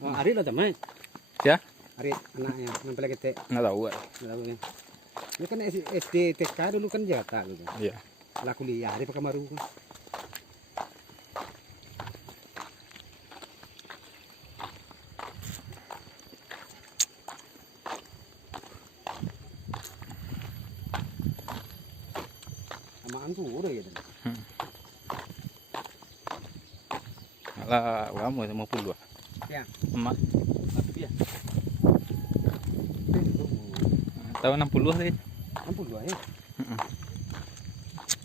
Arit lah teman. Ya? Arit anaknya yang paling gede. Nggak tahu. Nggak tahu ya. Ini kan SD TK dulu kan Jakarta gitu. Iya. Lah kuliah di Pekanbaru kan. Samaan tuh udah gitu. Lah, kamu sama puluh. Ya. Emak. Tapi ya. Tahun 60 tadi. 62 ya.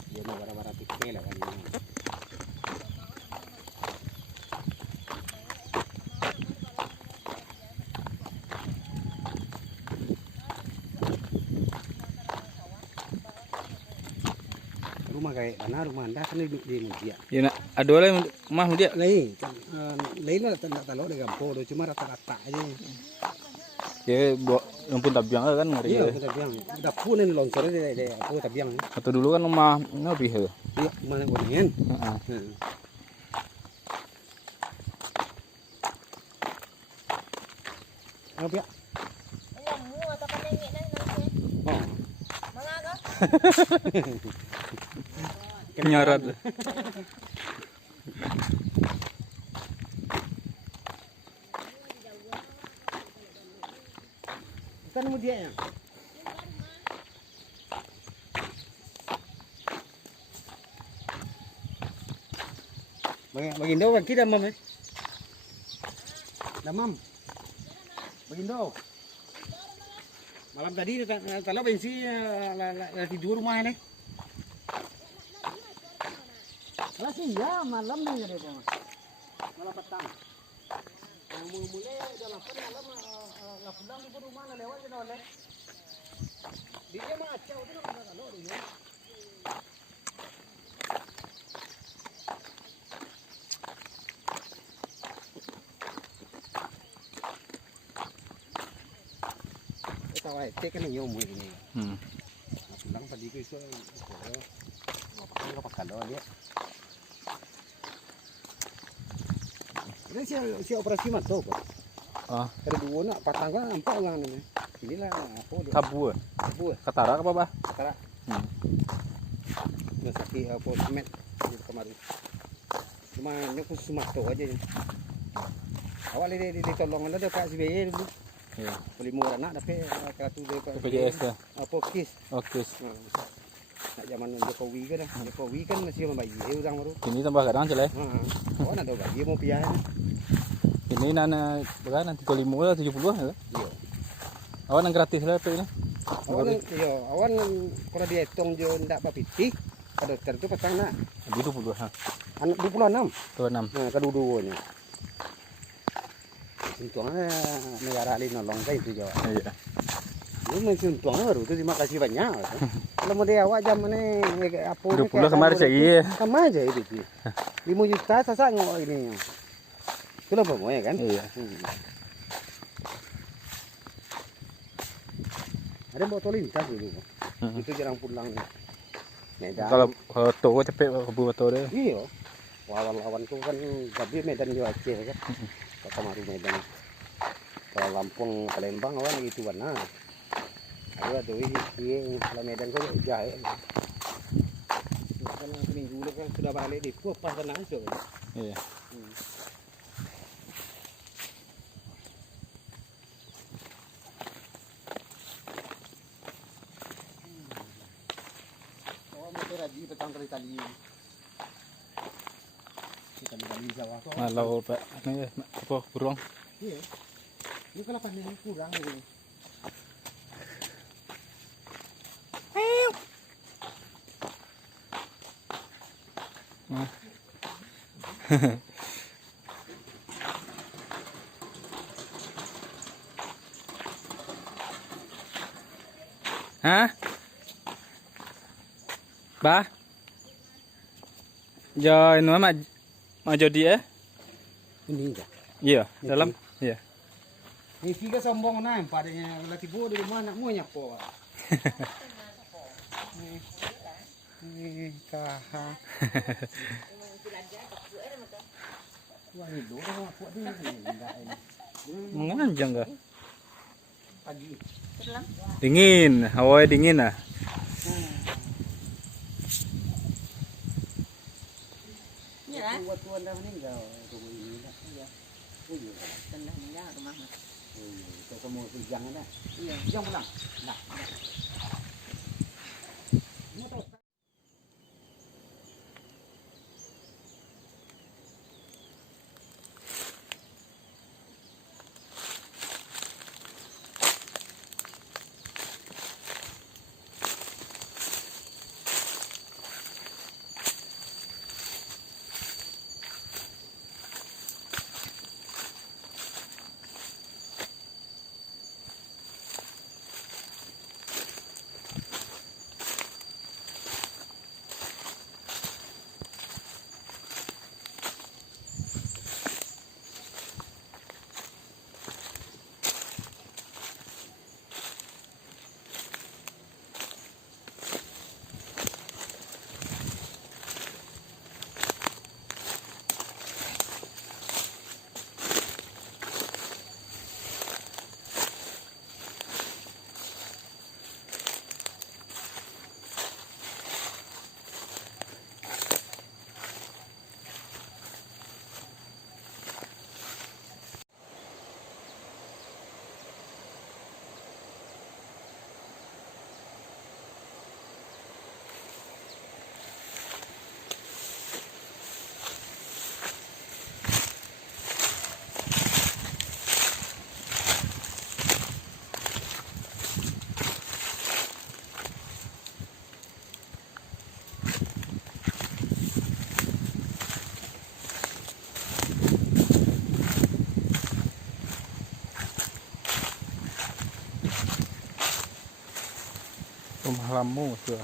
Dia mau bara-bara pikir lah kan. Rumah kayak mana rumah anda kan di Mudia. Ya nak, ada lah mah dia. Lain lah tak tahu dengan podo cuma rata-rata aja. Ya, yang pun tabiang kan ngeri. Iya, tabiang. Udah pun ini longsornya de aku tabiang. Atau dulu kan rumah ngapi itu. Iya, mana kuningan. Heeh. Apa ya? Oh. Penyarat. Kan Mudia ya. Bagindo kita mam. Damam. Bagindo. Malam tadi kalau bensin tidur rumah ini. Malah ya malam nih ya deh. Malam petang. Mulai dalam malam la pulang di rumah na lewat kita oleh. Dia mah acau tu nak kalau dia. Tahu itu kan nyom ini. Pulang tadi ke isu apa kalau dia. Ini si operasi mantap. Ah, Ada dua nak patang kan nampak orang ini. Inilah apa dia? kabu. Kabu. Katarak apa, Bah? Katarak. Dah sakit apa semet di kemarin. Cuma nyukus sumato aja. Awal dia ditolong ada Pak SBY dulu. Iya. Beli murah nak tapi kartu dia Pak BPJS ya. apa KIS. Oke. Nak zaman Jokowi kan dah. Jokowi kan masih membagi orang baru. Ini tambah kadang celeh. Oh nak tahu dia mau piah. Ini nana berapa nanti 35 lah 70 ya. Iya. Awan yang gratis lah itu ini. Awan kalau dia hitung je ndak papiti. Pada dokter tu petang nak. Di 20 ha. Anak 26. 26. Nah, kedua-duanya. Untungnya negara lain nolong saya itu jawab. Iya. Ini masih untung baru itu terima kasih banyak. Kalau mau dia awak jam ini apa? 20 kemarin saya sama aja itu sih. 5 juta sasak ngok ini. Itu lah pokoknya kan? Iya. Ada botol lintas dulu. Itu jarang pulang. Medan. Kalau toko cepet kebu toko deh. Iya. Lawan tuh kan tapi Medan juga Aceh kan. Kota Maru Medan. Kalau Lampung Palembang awan gitu warna. Ada tuh ini kalau Medan kok jahit. Kalau minggu dulu kan sudah balik di pas sana aja. Iya. Lagi petang kali tali. Kita kali Jawa. Malau Pak. Ini apa burung? Iya. Ini kalau panen kurang ini. Hah? Bah? Jo ini mah jadi ya? Ini enggak. Iya, dalam. Iya. Ini tiga sombong nah, padanya laki gua di rumah anakmu nyapo. Kaha. Wah, ini doang aku ini enggak ini. panjang kah? Pagi. Terlang. Dingin, hawanya dingin ah. Ya. Tuan dah meninggal rumah ini dah. Iya. Oh iya. Tanda meninggal rumahnya. Oh iya. Kau kamu pijang dah. Iya. Pijang pulang. Nah. Mau tahu? Rumah lamu tuh.